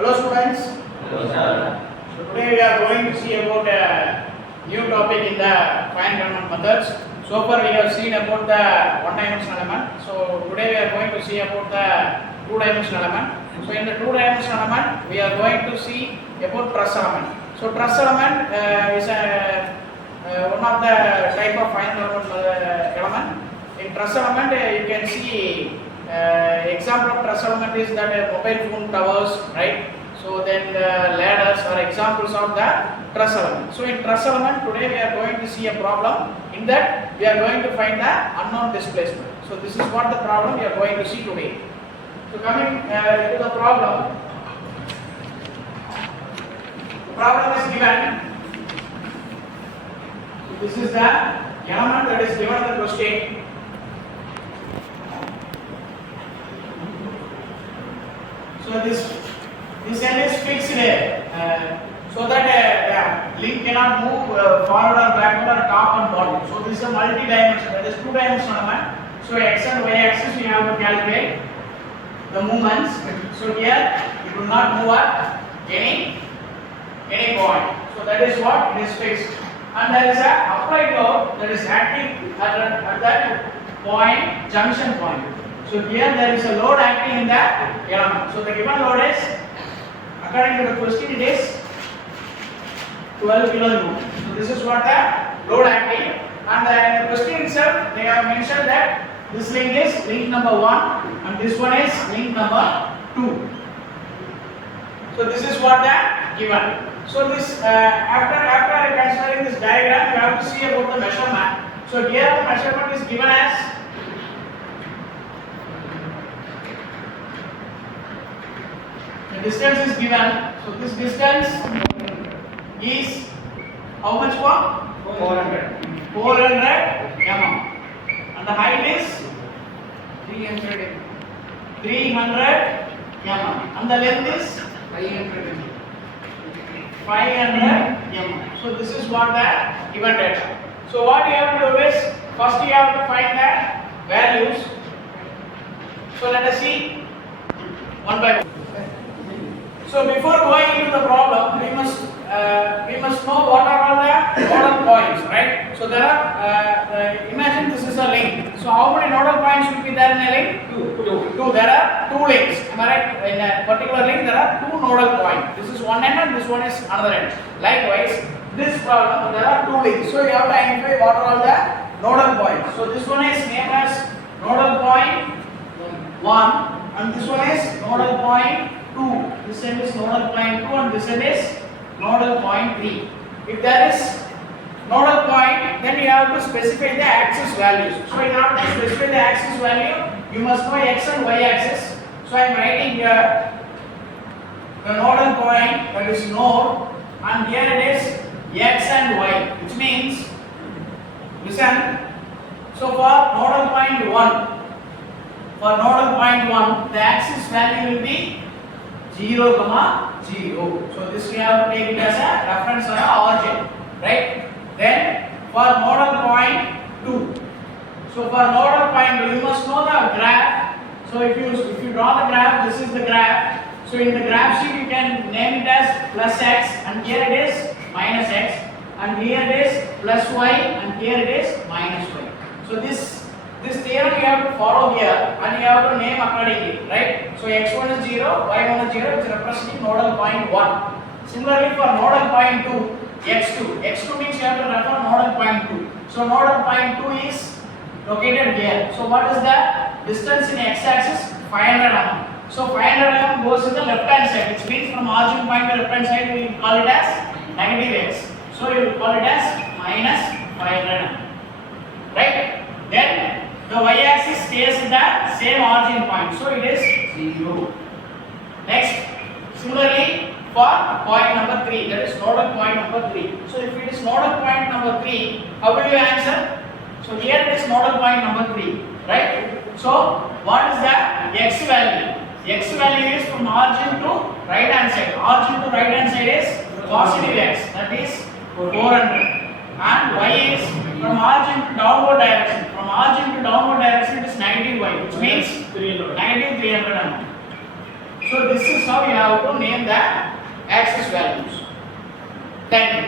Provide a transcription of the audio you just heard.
Hello students. Hello, sir. So today we are going to see about a new topic in the finite element methods. So far we have seen about the one-dimensional element. So today we are going to see about the two-dimensional element. So in the two-dimensional element we are going to see about truss element. So truss element is one of the type of finite element. In truss element you can see example of truss element is that mobile phone towers, right? So then ladders are examples of the truss element. So in truss element today we are going to see a problem. In that we are going to find the unknown displacement. So this is what the problem we are going to see today. So coming to the problem is given. So this is the element that is given in the question. So this end is fixed so that the link cannot move forward or backward or top and bottom. So this is a multi-dimensional, that is two-dimensional element. So x and y axis we have to calculate the movements. So here it will not move at any point. So that is what it is fixed. And there is a applied load that is acting at that point, junction point. So here there is a load acting in the element. So the given load is, according to the question, it is 12 kilonewton. So this is what the load acting. And in the question itself, they have mentioned that this link is link number 1 and this one is link number 2. So this is what the given. So this after considering this diagram, you have to see about the measurement. So here the measurement is given as the distance is given. So this distance is how much for? 400 mm. And the height is 300 mm. And the length is 500 mm. So this is what the given data. So what you have to do is, first you have to find the values. So let us see one by one. So before going into the problem, we must know what are all the nodal points, right? So there are imagine this is a link. So how many nodal points will be there in a link? Two. There are two links. Am I right? In a particular link, there are two nodal points. This is one end and this one is another end. Likewise, this problem there are two links. So you have to identify what are all the nodal points. So this one is named as nodal point 1, and this one is nodal point 2. This end is nodal point 2 and this end is nodal point 3. If there is nodal point, then you have to specify the axis values. So in order to specify the axis value, you must know x and y axis. So I am writing here the nodal point, that is node, and here it is x and y, which means, listen, so for nodal point 1, the axis value will be 0, 0. So this we have to take it as a reference or a origin, right? Then for nodal point 2. So for nodal point 2, you must know the graph. So if you draw the graph, this is the graph. So in the graph sheet you can name it as plus x, and here it is minus x, and here it is plus y, and here it is minus y. So this theorem you have to follow here, and you have to name accordingly, right? So x1 is 0, y1 is 0, which is representing nodal point 1. Similarly for nodal point 2, x2 means you have to refer nodal point 2. So nodal point 2 is located here. So what is the distance in x-axis? 500 mm. So 500 mm goes to the left hand side, which means from origin point to left hand side we will call it as negative x. So you will call it as minus 500 mm. Right? Then the y-axis stays in the same origin point, so it is 0. Next, similarly for point number 3, that is nodal point number 3. So if it is nodal point number 3, how will you answer? So here it is nodal point number 3, right? So what is the x value? X value is from origin to right hand side. Origin to right hand side is positive x, that is 400. And y is from origin to downward direction. From origin to downward direction it is negative y, which means negative 300 mm. So this is how you have to name the 10.